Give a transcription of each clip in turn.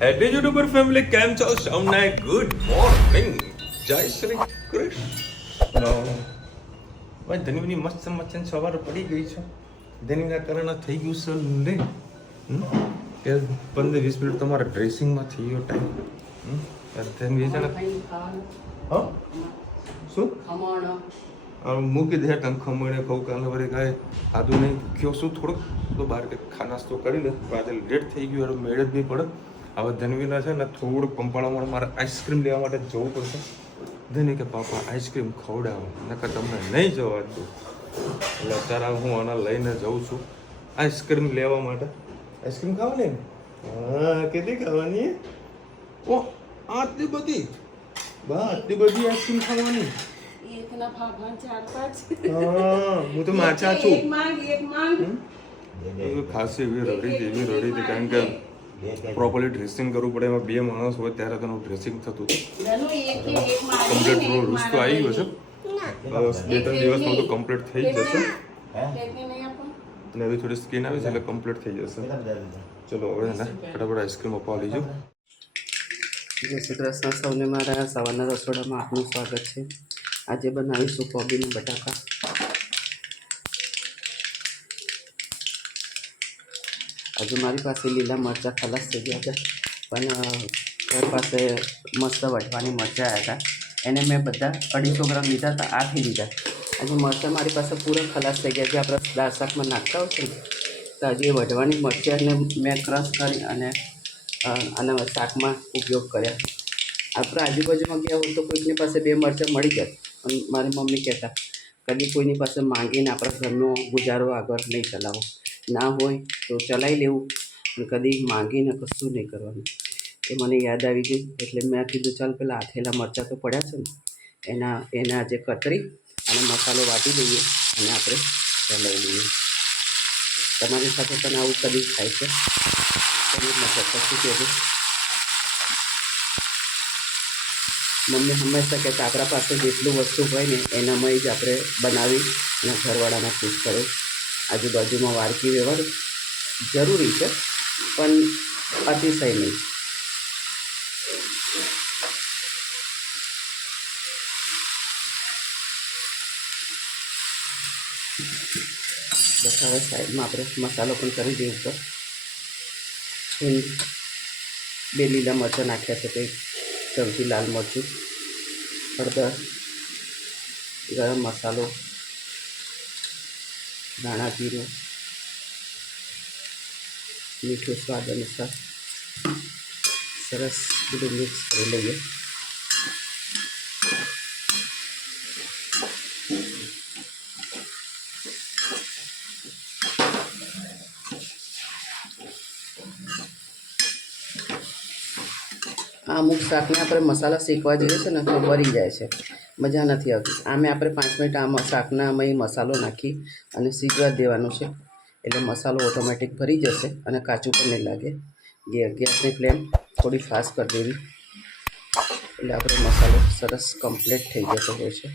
Hello YouTuber family, કેમ છો? સૌને ગુડ મોર્નિંગ, જય શ્રી કૃષ્ણ. ભાઈ ધનવીની મસ્ત મચ્છન સવાર પડી ગઈ છે. ધનવીના કારણે થઈ ગયું છે લે કે 15-20 મિનિટ તમારા ડ્રેસિંગમાં થઈ ગયો ટાઈમ. ધનવી છે ને હા શું મૂકી દે ટંક ખમણે કહું કાલે વરે કાંઈ ખાધું નહીં કયો શું થોડુંક તો બહાર કંઈક ખાનાસ્તો કરી લે. આજે લેટ થઈ ગયું એટલે મેળ જ નહીં પડે. હવે ધનવીના છે ને થોડુંક પંપાળામાં મારે આઈસ્ક્રીમ લેવા માટે જવું પડશે. ધની કે પાપા આઈસ્ક્રીમ ખવડાવો નકર તમને નહીં જવા દઉં. એટલે અત્યારે હું આના લઈને જઉં છું આઈસ્ક્રીમ લેવા માટે. આઈસ્ક્રીમ ખાવાની હા કેટલી ખાવાની? ઓ આટલી બધી આટલી બધી આઈસ્ક્રીમ ખાવાની? હું તો માછા છું. ખાસી એવી રડી હતી કારણ કે પ્રોપરલી ડ્રેસિંગ કરવું પડે. એમાં 2 માણસ હોય ત્યારે તેનું ડ્રેસિંગ થતું હતું. કમ્પ્લીટ રૂલ્સ તો આવી ગયો છે. 2-3 દિવસમાં તો કમ્પ્લીટ થઈ જશે. અને એવી થોડી સ્કીન આવી છે એટલે કમ્પ્લીટ થઈ જશે. ચલો હવે ને ફટાફટ આઈસ્ક્રીમ અપાવી લીજો. જય શ્રી કૃષ્ણ સૌને. મારા સવારના રસોડામાં આપનું સ્વાગત છે. આજે બનાવીશું કોબીના બટાકા. હજુ મારી પાસે લીલા મરચાં ખલાસ થઈ ગયા છે, પણ ઘર પાસે મસ્ત વઢવાની મરચાં આવ્યા હતા. એને મેં બધા 250 ગ્રામ લીધા હતા, 8 લીધા. હજુ મરચાં મારી પાસે પૂરા ખલાસ થઈ ગયા. જે આપણે દાળ શાકમાં નાખતા હોય છે ને, તો હજુ એ વઢવાની મરચાંને મેં ક્રશ કરી અને આના શાકમાં ઉપયોગ કર્યા. આપણે આજુબાજુમાં ગયા હોય તો કોઈકની પાસે 2 મરચાં મળી જાય, પણ મારી મમ્મી કહેતા કદી કોઈની પાસે માંગીને આપણા ઘરનો ગુજારો આગળ નહીં ચલાવો. ના હોય તો ચલાવી લેવું, પણ કદી માંગીને કશું નહીં કરવાનું. એ મને યાદ આવી ગઈ એટલે મેં કીધું ચાલ પેલા આથેલા મરચાં તો પડ્યા છે ને એને આજે કતરી અને મસાલો વાટી દઈએ અને આપણે ચલાવી લઈએ. તમારી સાથે પણ આવું કદી થાય છે? તમે કશું કહેજો. મમ્મી હંમેશા કહેતા આપણા પાસે જેટલું વસ્તુ હોય ને એનામાં જ આપણે બનાવી અને ઘરવાળાને ખુશ કરો. આજુબાજુમાં વારકી વ્યવહાર જરૂરી છે, પણ અતિશય નહીં. બસ હવે સાઈડમાં આપણે મસાલો પણ કરી દઈએ. ઉપર 2 લીલા મરચાં નાખ્યા છે, તે સૌથી લાલ મરચું, હળદર, ગરમ મસાલો, ધાણા જીરું, મીઠું સ્વાદ અનુસાર સરસ બધું મિક્સ કરી લઈએ. અમુક શાકને આપણે મસાલા શેકવા જઈએ છે ને તો બળી જાય છે, મજા નથી આવતી. આમે આપણે 5 મિનિટ આ શાકના અમે મસાલો નાખી અને સીજવા દેવાનું છે, એટલે મસાલો ઓટોમેટિક ભરી જશે અને કાચું પણ નહીં લાગે. ગેસની ફ્લેમ થોડી ફાસ્ટ કરી દેવી એટલે આપણે મસાલો સરસ કમ્પ્લીટ થઈ જતો હોય છે.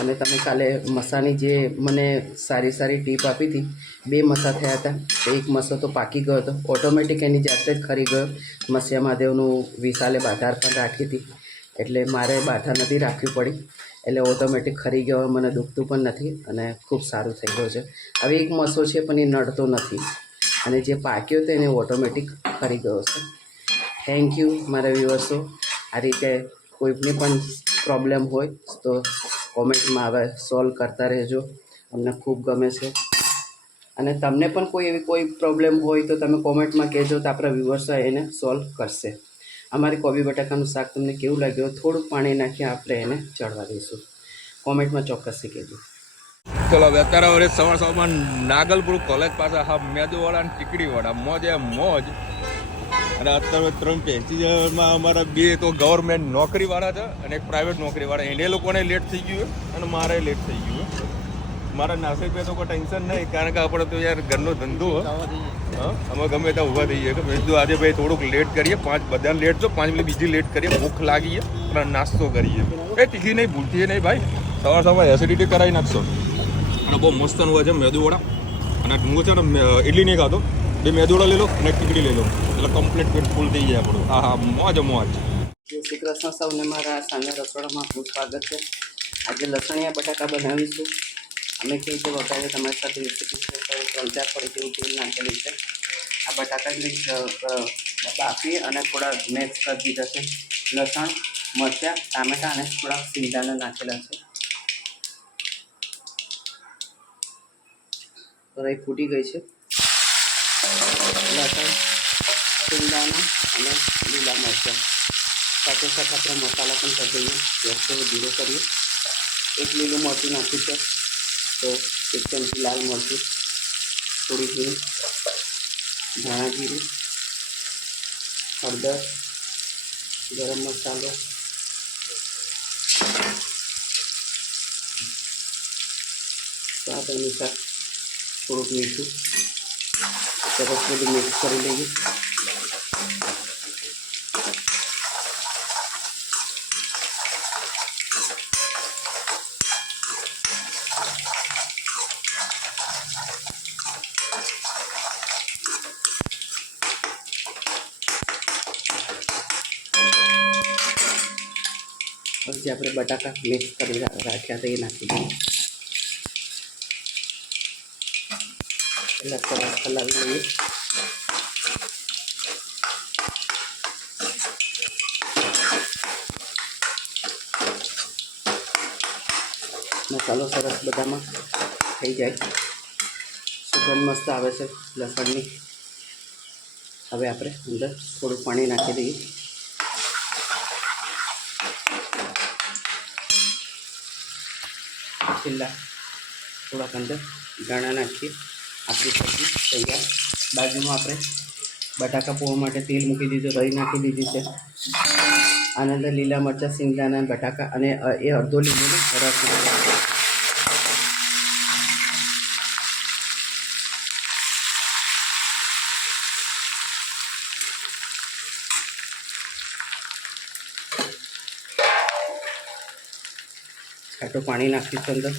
અને તમે કાલે મસાની જે મને સારી ટીપ આપી હતી, 2 મસા થયા હતા. 1 મસો તો પાકી ગયો હતો, ઓટોમેટિક એની જાતે જ ખરી ગયો. મસ્યા મહાદેવનું વિશાલે બાધાર પણ રાખી હતી, એટલે મારે બાધા નથી રાખવી પડી, એટલે ઓટોમેટિક ખરી ગયો. મને દુખતું પણ નથી અને ખૂબ સારું થઈ ગયું છે. હવે 1 મસો છે પણ એ નડતો નથી, અને જે પાક્યો હતો એને ઓટોમેટિક ખરી ગયો છે. થેન્ક યુ મારા વ્યુઅર્સો. આ રીતે કોઈની પણ પ્રોબ્લેમ હોય તો કોમેન્ટમાં હવે સોલ્વ કરતા રહેજો, અમને ખૂબ ગમે છે. અને તમને પણ કોઈ પ્રોબ્લેમ હોય તો તમે કોમેન્ટમાં કહેજો, તો આપણા વ્યુઅર્સ એને સોલ્વ કરશે. અમારી કોબી બટાકાનું શાક તમને કેવું લાગ્યું? થોડુંક પાણી નાખી આપણે એને ચડવા દઈશું. કોમેન્ટમાં ચોક્કસથી કહેજો. ચલો હવે અત્યારે હવે સવારમાં નાગલપુર કોલેજ પાસે હા મેદુવાળા અને ટીકડીવાળા મોજ. અને અત્યારે 3 પેસેન્જરમાં અમારા 2 તો ગવર્મેન્ટ નોકરીવાળા છે અને એક પ્રાઇવેટ નોકરીવાળા. એને લોકોને લેટ થઈ ગયું અને મારે લેટ થઈ ગયું. મારા નાસિક પે તો કોઈ ટેન્શન નહીં, કારણ કે આપણે તો યાર ઘરનો ધંધો હા અમે ગમે ત્યાં ઊભા થઈએ કે મેં કીધું આજે ભાઈ થોડુંક લેટ કરીએ. 5 બધાને લેટ છો, 5 મિનિટ બીજી લેટ કરીએ, ભૂખ લાગીએ અને નાસ્તો કરીએ. એ તીખી નહીં ભૂલતી નહીં ભાઈ, સવાર એસિડિટી કરાવી નાખશો. અને બહુ મસ્ત હોય છે મેદુવાળા. અને હું છે ને ઇડલી નહીં ખાતો, બે મેદુવડા લઈ લો અને ટીકડી લઈ લો એટલે કમ્પ્લીટ પેટ ફૂલ થઈ જાય આપણું. હા હા, મોજ મોજ. જય શ્રી કૃષ્ણ સૌને, મારા સાંજના રસોડામાં ખૂબ સ્વાગત છે. આજે લસણિયા બટાકા બનાવીશું. અમે કેવી રીતે વઘારીએ તમારી સાથે રેસીપી શેર કરું. 3-4 પડી જેવું તેલ નાખેલું છે. આ બટાકાને બાફી અને થોડા મિક્સ કરી દીધા છે. લસણ, મરચાં, ટામેટાં અને થોડા સિંગદાણા નાખેલા છે. કઢાઈ ફૂટી ગઈ છે. લસણ, સિંગદાણા અને લીલા મરચાં સાથે સાથે આપણે મસાલા પણ કરી દઈએ. ગેસ થોડો ધીરો કરીએ. એક લીલું મરચું નાખ્યું છે, તો 1 ચમચી લાલ મરચું, થોડી હિંગ, ધાણા જીરું, હળદર, ગરમ મસાલો, સ્વાદ અનુસાર થોડુંક મીઠું, સરસ બધું મિક્સ કરી લઈએ. પછી આપણે બટાકા મિક્સ કરી રાખ્યા હતા એ નાખી દઈએ. પહેલાં સરસ હલાવી લઈએ. મસાલો સરસ બધામાં થઈ જાય, સુગંધ મસ્ત આવે છે લસણની. હવે આપણે અંદર થોડું પાણી નાખી દઈએ. છેલ્લા થોડાક અંદર દાણા નાખીએ. આપણી સબ્જી તૈયાર. બાજુમાં આપણે બટાકા પોવા માટે તેલ મૂકી દીધું, રાઈ નાખી દીધી છે. આના અંદર લીલા મરચાં, સિંગદાણા, બટાકા અને એ અડધો લીંબુનો રસ નાખ્યો. છાંટો પાણી નાખીશું અંદર.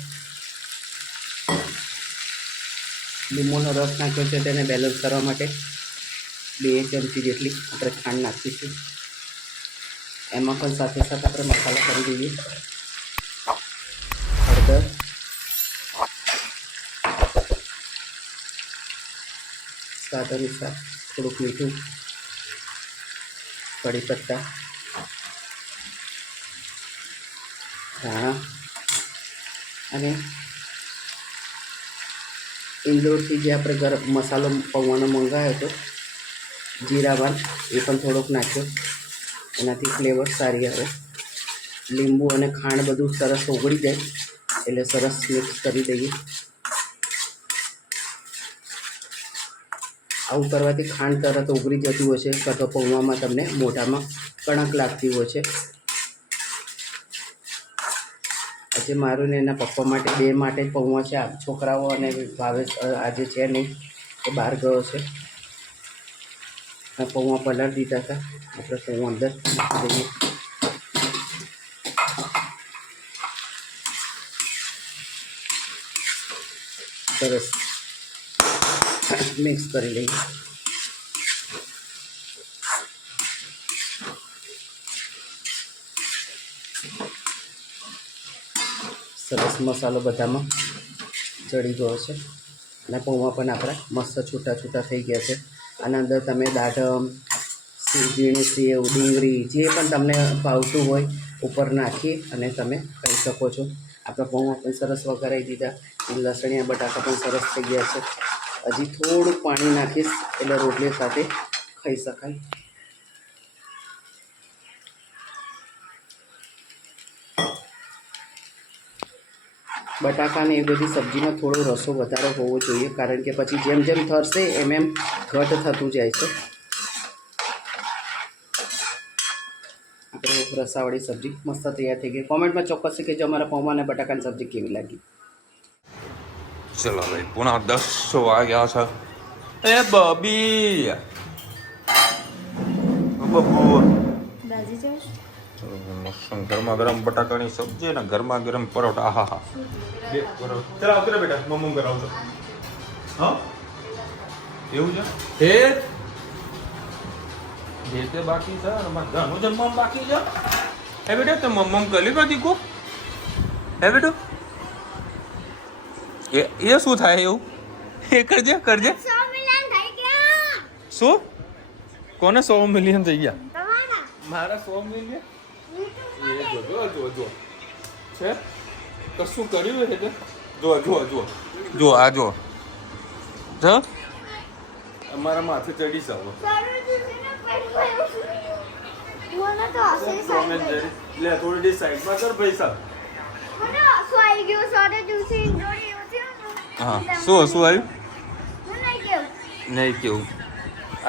લીંબુનો રસ નાખ્યો છે તેને બેલેન્સ કરવા માટે 2 ચમચી જેટલી આપણે ખાંડ નાખીશું. એમાં પણ સાથે સાથે આપણે મસાલા કરી દઈએ. હળદર, સ્વાદ અનુસાર થોડુંક મીઠું, કઢી પત્તા, ધાણા અને ઇન્દોરથી જે આપણે ગરમ મસાલો પૌવાનો મંગાવ્યો હતો જીરાવાન, એ પણ થોડોક નાખ્યો. એનાથી ફ્લેવર સારી આવે. લીંબુ અને ખાંડ બધું સરસ ઓગળી જાય એટલે સરસ મિક્સ કરી દઈએ. આવું કરવાથી ખાંડ તરત ઓગળી જતી હોય છે, કાં તો પૌવામાં તમને મોઢામાં કણક લાગતી હોય છે. આજે મારું ને એના પપ્પા માટે 2 માટે જ પૌવા છે. છોકરાઓ અને ભાવેશ આજે છે નહીં, એ બહાર ગયો છે. પૌવા પલાળ દીધા હતા. આપણે પૌવા અંદર નાખી દઈએ. સરસ મિક્સ કરી લઈએ. સરસ મસાલો બધામાં ચડી ગયો છે અને પૌવા પણ આપણા મસ્ત છૂટા છૂટા થઈ ગયા છે. આના અંદર તમે દાડમ, ઝીણી સેવ, ડુંગળી જે પણ તમને ભાવતું હોય ઉપર નાખી અને તમે ખાઈ શકો છો. આપણા પૌવા પણ સરસ વઘારાઈ દીધા. લસણિયા બટાકા પણ સરસ થઈ ગયા છે. હજી થોડુંક પાણી નાખીશ એટલે રોટલી સાથે ખાઈ શકાય. બટાકાને એ બધી સબ્જીમાં થોડો રસો વધારે હોવો જોઈએ, કારણ કે પછી જેમ જેમ થરશે એમ એમ ઘટ થતું જાય છે. આપણે રસાવાળી સબ્જી મસ્ત તૈયાર થઈ ગઈ. કોમેન્ટમાં ચોક્કસ કહેજો અમારા પૌવા અને બટાકાની સબ્જી કેવી લાગી. ચલો ભાઈ, પુણા 10 વાગ્યા છે. એ બબી બબુ ગરમા ગરમ બટાકાની સબ્જી ને ગરમા ગરમ પરોઠા. હા હા, 2 પરોઠા. ચાલો ઉતરે બેટા, મમ્મી કરાવજો. હા એવું છે હે તે બાકી છે અને મારે ઘરનું જમવાનું બાકી છે હે બેટા તો મમ્મ કરી નથી કો હે બેટો એ શું થાય એવું એ કરજે કરજે શું કોને 100 મિલિયન થઈ ગયા મારા 100 મિલિયન એ જો છે કશું કર્યું છે તે જો આ જો અમારા માથે ચડી જાવ લે થોડી સાઈડમાં કર પૈસા હા શું આવ્યું નહીં કેવું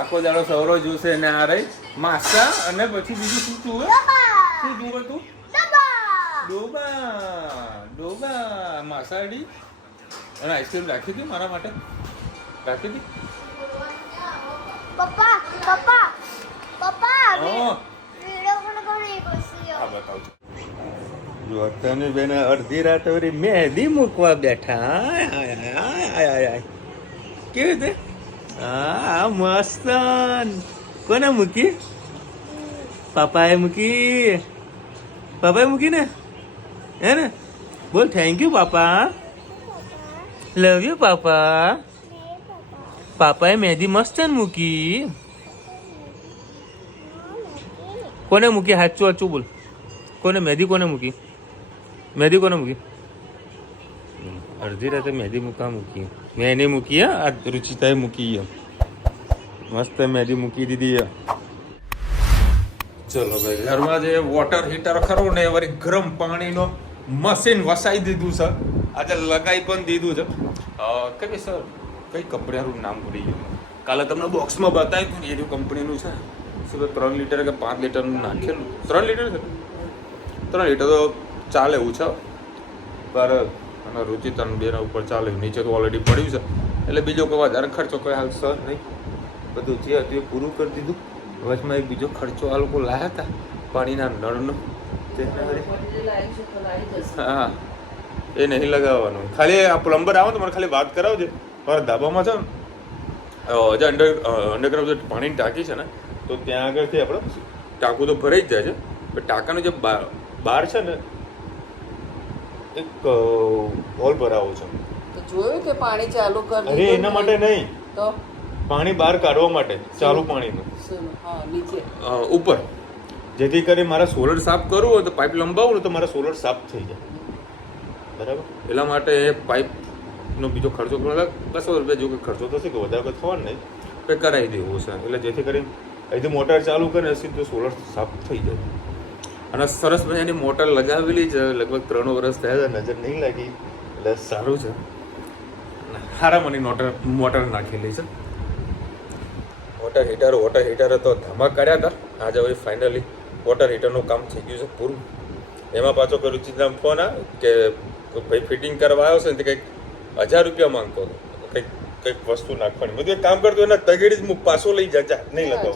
આખો દાડો સૌરો જ્યુસે ને આ રહી માસા અને પછી બીજું શું જુએ શું જુએ તું ડોબા માસાડી અને આઈસ્ક્રીમ રાખી હતી મારા માટે રાખી હતી પપ્પા હા બતાવ જો તને બેન અડધી રાત વળી મહેંદી મૂકવા બેઠા કેવી રીતે હા મસ્ત કોને મૂકી પાપાએ મૂકી ને હે ને બોલ થેન્ક યુ પાપા લવ યુ પાપા પાપાએ મહેંદી મસ્ત મૂકી કોને મૂકી સાચું બોલ કોને મહેંદી કોને મૂકી અડધી રાતે મહેંદી મૂકી મેં એને મૂકી આ રુચિતાએ મૂકી મસ્ત મહેંદી મૂકી દીધી ચલો ભાઈ ઘરમાં જે વોટર હીટર ખરું ને એ વળી ગરમ પાણીનો મશીન વસાઈ દીધું છે આજે લગાઈ પણ દીધું છે કઈ સર કઈ કંપનીનું નામ ભૂલી ગયું કાલે તમને બોક્સમાં બતાવ્યું હતું ને એ કંપનીનું છે શું 3 લીટર કે 5 લીટરનું નાખેલું 3 લીટર છે 3 લીટર તો ચાલે એવું છે પર અને રુચિતન બેના ઉપર ચાલે નીચે તો ઓલરેડી પડ્યું છે એટલે બીજો કોઈ વધારે ખર્ચો કોઈ હાલ સર નહીં બધું જે હતું એ પૂરું કરી દીધું વચમાં એક બીજો ખર્ચો આ લોકો લાવ્યા હતા પાણીના નળનો હા એ નહીં લગાવવાનું ખાલી આ પ્લમ્બર આવે તો મને ખાલી વાત કરાવજે મારા ધાબામાં છે ને હજી અંડરગ્રાઉન્ડ જે પાણીની ટાંકી છે ને તો ત્યાં આગળથી આપણે ટાંકું તો ભરાઈ જ જાય છે પણ ટાંકાનો જે બહાર છે ને એક હોલ ભરાવો છે તો જોયું કે પાણી ચાલુ કરી અરે એના માટે નહીં તો પાણી બહાર કાઢવા માટે ચાલુ પાણીનું હા નીચે ઉપર જેથી કરી મારા સોલર સાફ કરવું હોય તો પાઇપ લંબાવું તો મારા સોલર સાફ થઈ જાય બરાબર એટલા માટે એ પાઇપનો બીજો ખર્ચો 200 રૂપિયા જો કે ખર્ચો થશે કે વધારે થવાનો નહીં એ કરાવી દેવું છે એટલે જેથી કરીને અહીંથી મોટર ચાલુ કરે સીધું સોલર સાફ થઈ જાય અને સરસ મજાની મોટર લગાવેલી છે લગભગ 3 વર્ષ થયા છે નજર નહીં લાગી એટલે સારું છે સારા મને મોટર નાખેલી છે વોટર હીટર તો ધમાક કર્યા હતા આજે હવે ફાઇનલી વોટર હીટરનું કામ થઈ ગયું છે પૂરું એમાં પાછો કોઈ રુચિના ફોન આવે કે ભાઈ ફિટિંગ કરવા આવ્યો છે ને કંઈક 1000 રૂપિયા માંગતો હતો કંઈક વસ્તુ નાખવાની બધું એક કામ કરતો એના તગેડી જ પાછો લઈ જા નહીં લગાવ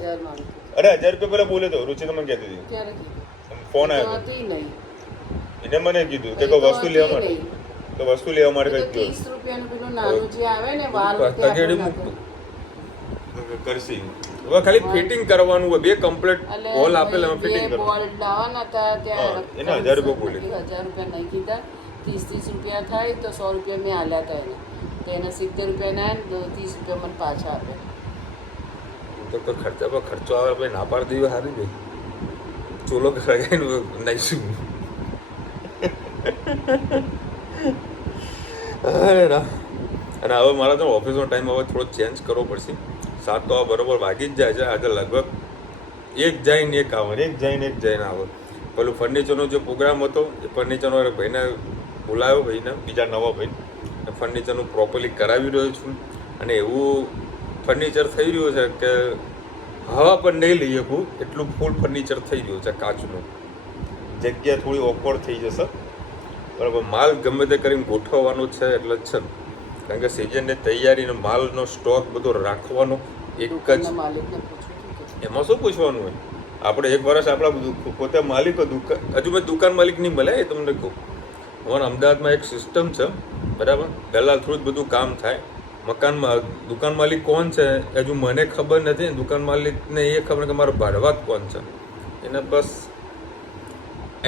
અરે 1000 રૂપિયા પહેલા બોલે તો રુચિ મને કહેતી હતી ફોન આવ્યો એને મને કીધું કે કોઈ વસ્તુ લેવા માટે તો વસ્તુ લેવા માટે કંઈક 30 રૂપિયાનું પેલું નાનું જે આવે ને વાલ તગેડી મૂકતું કરશી હવે ખાલી ફિટિંગ કરવાનું હોય બે કમ્પ્લીટ હોલ આપેલા એમાં ફિટિંગ કરવાનું બોલ લાવવાના હતા ત્યાં એને 1000 રૂપિયા બોલે 1000 રૂપિયા નહીં કીધા 30 રૂપિયા થાય તો 100 રૂપિયા મેં આલ્યા હતા એને તો એના 70 રૂપિયા ના 30 રૂપિયા મને પાછા આપે તો કોઈ ખર્ચા પર ખર્ચો આવે ભાઈ ના પાડી દેવી સારી ભાઈ ચોલો લગાવીને નાઈશું અને હવે મારા તો ઓફિસનો ટાઈમ હવે થોડો ચેન્જ કરવો પડશે 7 તો બરોબર વાગી જ જાય છે આજે લગભગ એક જઈને એક આવે પેલું ફર્નિચરનો જે પ્રોગ્રામ હતો એ ફર્નિચરનો ભાઈને બોલાવ્યો ભાઈને બીજા નવા ભાઈ ફર્નિચરનું પ્રોપરલી કરાવી રહ્યો છું અને એવું ફર્નિચર થઈ રહ્યું છે કે હવા પણ નહીં લઈ શકું એટલું ફૂલ ફર્નિચર થઈ રહ્યું છે કાચનું જગ્યા થોડી ઓકવર્ડ થઈ જશે બરાબર માલ ગમે તે કરીને ગોઠવવાનો છે એટલે જ છે કારણ કે સિઝનની તૈયારીનો માલનો સ્ટોક બધો રાખવાનો એક જ એમાં શું પૂછવાનું હોય આપણે એક વર્ષ આપણા પોતે માલિકો હજુ મેં દુકાન માલિક નહીં મળે એ તમને કહું અમારા અમદાવાદમાં એક સિસ્ટમ છે બરાબર દલાલ થ્રુ જ બધું કામ થાય મકાનમાં દુકાન માલિક કોણ છે એ હજુ મને ખબર નથી, દુકાન માલિકને એ ખબર કે મારો ભાડવાત કોણ છે. એને બસ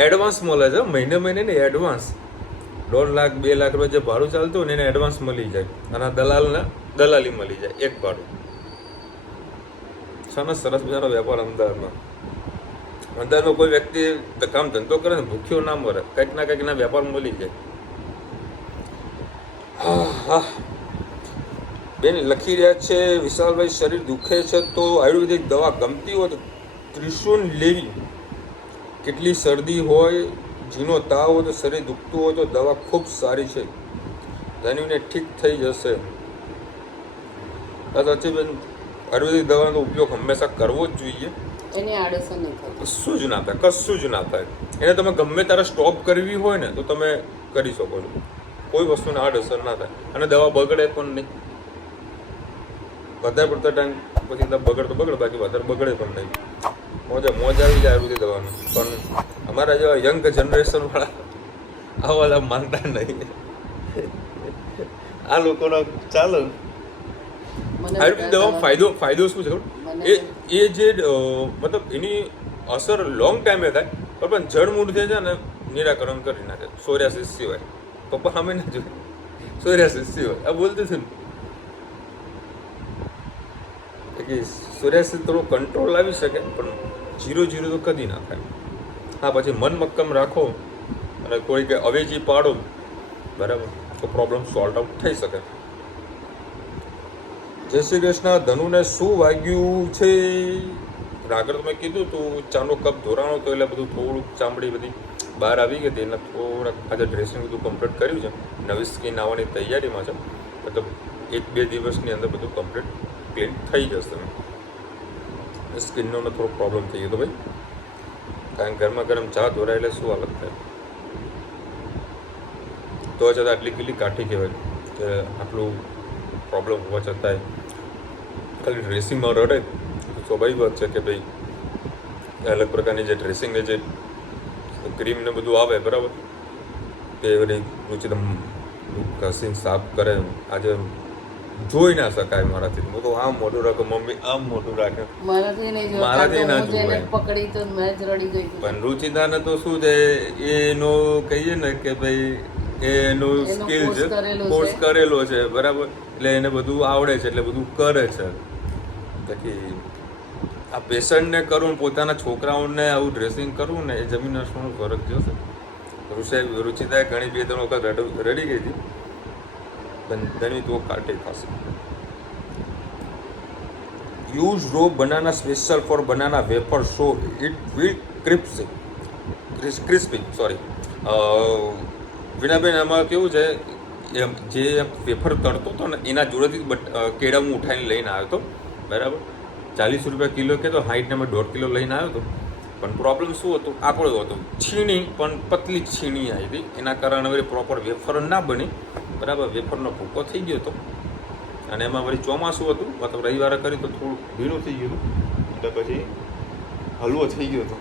એડવાન્સ મળે છે, મહિને ને એડવાન્સ 1.5 લાખ 2 લાખ રૂપિયા જે ભાડું ચાલતું હોય ને એને એડવાન્સ મળી જાય, અને દલાલને દલાલી મળી જાય એક ભાડું. સરસ મજાનો વેપાર અમદાવાદમાં કોઈ વ્યક્તિ કામ ધંધો કરે ને ભૂખ્યો ના મરે, કંઈક ના કંઈક ના વેપાર મળી જાય. હા બેન લખી રહ્યા છે વિશાલભાઈ, શરીર દુખે છે તો આયુર્વેદિક દવા ગમતી હોય તો ત્રિશુલ લેવી. કેટલી શરદી હોય, ઝીણો તાવ હોય તો શરીર દુખતું હોય તો દવા ખૂબ સારી છે, ધન્યુને ઠીક થઈ જશે. સાચી બેન, આયુર્વેદિક દવાનો ઉપયોગ હંમેશા કરવો જ જોઈએ. એની આડઅસર નહીં થાય, કશું જ ના થાય, કશું જ ના થાય. એને તમે ગમે ત્યારે સ્ટોપ કરવી હોય ને તો તમે કરી શકો છો, કોઈ વસ્તુને આડઅસર ના થાય, અને દવા બગડે પણ નહીં. વધારે પડતા ટાઈમ પછી બગડે તો બગડે, બાકી વધારે બગડે પણ નહીં. મોજ આવી જાય આયુર્વેદિક દવાનું. પણ અમારા જેવા યંગ જનરેશન વાળા આ વાળા માનતા નહીં. આ લોકોનો ચાલો આયુર્વેદિક દવામાં ફાયદો શું છે ખબર? એ જે મતલબ એની અસર લોંગ ટાઈમે થાય, પણ જળમૂળ જે છે ને નિરાકરણ કરી નાખે. સોરિયાસિસ સિવાય પપ્પા સામે ના જોયું, સોરિયાસિસ સિવાય આ બોલતી છે ને કે સોરિયાસિસ થોડો કંટ્રોલ આવી શકે, પણ 0 તો કદી ના થાય. હા, પછી મન મક્કમ રાખો અને કોઈ કે અવેજી પાડો, બરાબર, તો પ્રોબ્લેમ સોલ્વ આઉટ થઈ શકે. જય શ્રી કૃષ્ણ. ધનુને શું વાગ્યું છે? આગળ તમે કીધું તું ચાનો કપ ધોરાણો તો એટલે બધું થોડુંક ચામડી બધી બહાર આવી ગઈ હતી, એટલે થોડાક આજે ડ્રેસિંગ બધું કમ્પ્લીટ કર્યું છે. નવી સ્કિન આવવાની તૈયારીમાં છે, મતલબ 1-2 દિવસની અંદર બધું કમ્પ્લીટ ક્લીન થઈ જશે. સ્કિનનો થોડો પ્રોબ્લેમ થઈ ગયો હતો ભાઈ, કારણ કે ગરમ ચા ધોરાય એટલે શું હાલત થાય. તો છતાં આટલી કેટલી કાઠી કહેવાય કે આટલું પ્રોબ્લેમ હોવા છતાંય ખાલી ડ્રેસિંગમાં રડે તો સ્વાભાવિક વાત છે કે ભાઈ અલગ પ્રકારની જે ડ્રેસિંગને જે ક્રીમ ને બધું આવે, બરાબર, તે બધી રુચિ ઘસીને સાફ કરે. આજે જોઈ ના શકાય મારાથી. હું તો આમ મોઢું રાખે, મમ્મી આમ મોઢું રાખે, મારાથી ના જોવાય. પકડી તો મેં જ રડી ગઈ. પણ રુચિતાને તો શું છે, એનો કહીએ ને કે ભાઈ એનું સ્કિલ છે, કોર્સ કરેલો છે, બરાબર, એટલે એને બધું આવડે છે, એટલે બધું કરે છે. બાકી આ પેશન્ટને કરવું, પોતાના છોકરાઓને આવું ડ્રેસિંગ કરવું ને, એ જમીન આસમાનનો ફરક જોશે. રુચિતાએ ઘણી 2-3 વખત રડી ગઈ હતી, ધણી તો કાઢી થશે. Use raw banana special for banana wafer so it will crispy. Sorry વિનાબેન, આમાં કેવું છે, જે વેફર તળતો હતો ને એના જોડેથી કેળા હું ઉઠાવીને લઈને આવ્યો હતો, બરાબર. 40 રૂપિયા કિલો કે તો 60 મેં 1.5 કિલો લઈને આવ્યો હતો. પણ પ્રોબ્લેમ શું હતું, આપણો હતો છીણી, પણ પતલી છીણી આવી હતી, એના કારણે વળી પ્રોપર વેફર ના બની, બરાબર. વેફરનો ભૂકો થઈ ગયો હતો, અને એમાં વળી ચોમાસું હતું, મતલબ રવિવારે કરી તો થોડું ભીનું થઈ ગયું હતું, એટલે પછી હલવો થઈ ગયો હતો.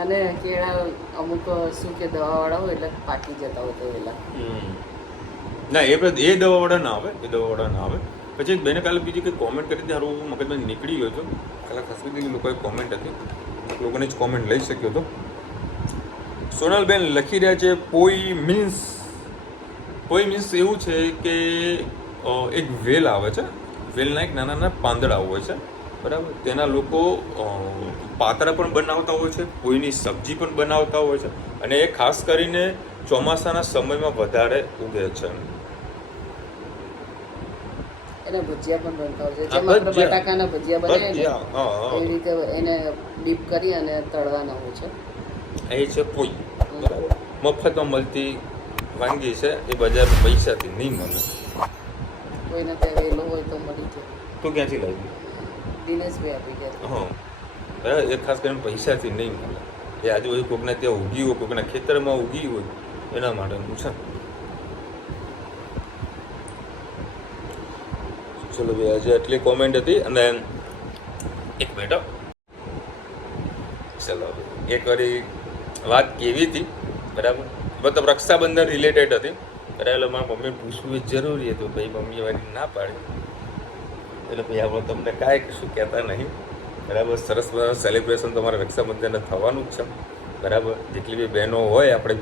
અને કેળા અમુક શું કે દવાવાળા હોય એટલે પાકી જતા હોય તો વેલા. ના, એ દવાવાળા ના આવે, એ દવાવાળા ના આવે. પછી બેને કાલે બીજી કંઈ કોમેન્ટ કરી હતી, સારું મગજમાં નીકળી ગયો હતો. કાલે ખાસ બધી લોકોએ કોમેન્ટ હતી, લોકોની જ કોમેન્ટ લઈ શક્યો હતો. સોનલબેન લખી રહ્યા છે પોઈ મીન્સ એવું છે કે એક વેલ આવે છે, વેલના એક નાના નાના પાંદડા હોય છે, બરાબર. તેના લોકો પાતરા પણ બનાવતા હોય છે, કોઈની સબ્જી પણ બનાવતા હોય છે, અને એ ખાસ કરીને ચોમાસાના સમયમાં વધારે ઉગે છે. એને ભજીયા પણ બનતા હોય છે, જેમ આપણે બટાકાના ભજીયા બનાવીએ એ રીતે એને ડીપ કરી અને તળવાના હોય છે. એ છે પોઈ, બરાબર. મફતમાં મળતી વાનગી છે, એ બજારમાં પૈસાથી નહીં મળે. કોઈને ત્યાં વેલો હોય તો મળી જાય. તો ક્યાંથી લાવી? દિનેશભાઈ આપી ગયા. હા, બરાબર. એ ખાસ કરીને પૈસાથી નહીં મળે. એ આજુબાજુ કોઈકના ત્યાં ઉગી હોય, કોઈકના ખેતરમાં ઉગી હોય, એના માટેનું છે. ચલો ભાઈ, આજે આટલી કોમેન્ટ હતી. અને એક મિનિટ, ચલો એક વારી વાત કેવી હતી, બરાબર, મતલબ રક્ષાબંધન રિલેટેડ હતી. બરાબર એટલે મારા મમ્મીને પૂછવું જ જરૂરી હતું. ભાઈ મમ્મીએ વારી ના પાડી એટલે ભાઈ આપણે તમને કાંઈ કશું કહેતા નહીં. બરાબર સરસ સેલિબ્રેશન તમારે રક્ષાબંધનને થવાનું જ છે. બરાબર જેટલી બી બહેનો હોય આપણે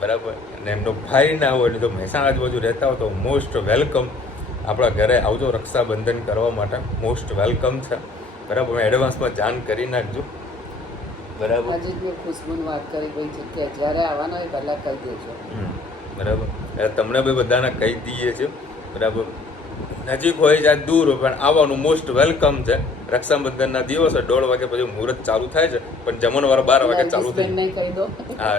બરાબર અને એમનો ભાઈ ના હોય ને તો મહેસાણા આજુબાજુ રહેતા હોય તો મોસ્ટ વેલકમ આપણા ઘરે આવજો રક્ષાબંધન કરવા માટે. મોસ્ટ વેલકમ છે. બરાબર મેં એડવાન્સમાં જાણ કરી નાખજો. બરાબર આજે જ મેં ખુશ્બુની વાત કરી ભાઈ છે કે જ્યારે આવવાનો હોય પહેલાં કહી દેજો. બરાબર એટલે તમને બી બધાને કહી દઈએ છીએ. બરાબર નજીક હોય જાય દૂર હોય પણ આવવાનું મોસ્ટ વેલકમ છે. રક્ષાબંધનના દિવસે 1:30 વાગે પછી મુહૂર્ત ચાલુ થાય છે પણ જમણવાર 12 વાગે ચાલુ થાય. નહીં કહી દો. હા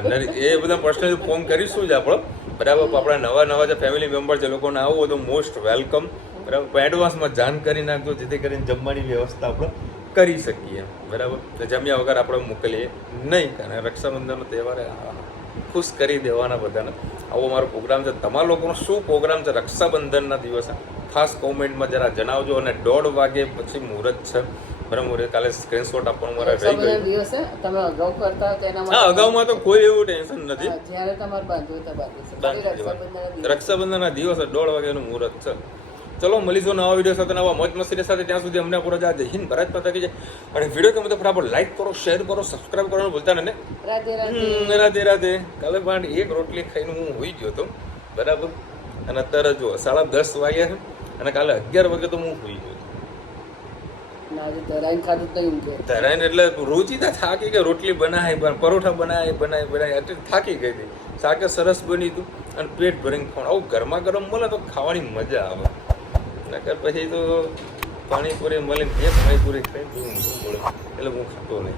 એ બધા પર્સનલી ફોન કરીશું જ આપણો. બરાબર આપણા નવા જે ફેમિલી મેમ્બર છે લોકોને આવવું હોય તો મોસ્ટ વેલકમ. બરાબર પણ એડવાન્સમાં જાણ કરી નાખજો જેથી કરીને જમવાની વ્યવસ્થા આપણે કરી શકીએ. બરાબર તો જમ્યા વગર આપણે મોકલીએ નહીં કારણ રક્ષાબંધનનો તહેવાર ખુશ કરી દેવાના બધાને. આવો મારો પ્રોગ્રામ છે. તમારા લોકોનો શું પ્રોગ્રામ છે રક્ષાબંધનના દિવસે ખાસ કોમેન્ટમાં જરા જણાવજો. અને 1:30 વાગે પછી મુહૂર્ત છે. બરાબર કાલે સ્ક્રીનશોટ આપવાનું મારે રહી ગયું. દિવસે તમે અગાઉ કરતા હતા એના હા અગાઉમાં તો કોઈ એવું ટેન્શન નથી. જ્યારે તમારે બાંધવું તો બાંધી રક્ષાબંધનના દિવસે 1:30 વાગ્યાનું મુહૂર્ત છે. ચલો મળીશું નવા વિડીયો સાથે નવા મોજ મસ્તી સાથે. ત્યાં સુધી અમને પૂરો જય હિન્દ ભારત માતા કી જય. અને વિડીયો ગમે તો ફટાફટ લાઈક કરો, શેર કરો, સબસ્ક્રાઇબ કરવાનું ભૂલતા નહીં. રાધે રાધે. રાધે રાધે. કાલે પણ એક રોટલી ખાઈને હું હોઈ ગયો હતો. બરાબર અને અત્યારે જો 10:30 વાગ્યા છે અને કાલે 11 વાગે તો હું હોઈ ગયો હતો. ધરાઈને ખાધું તો ઊંઘે. ધરાઈને એટલે રોજીતા થાકી કે રોટલી બનાવી પરોઠા બનાવી એટલે થાકી ગઈ હતી. શાકે સરસ બની હતું અને પેટ ભરીને ખાવાનું. આવું ગરમા ગરમ મળે તો ખાવાની મજા આવે. નકર પછી તો પાણીપુરી મળીને બે પાણીપુરી ખાઈ એટલે હું ખાતો નહીં.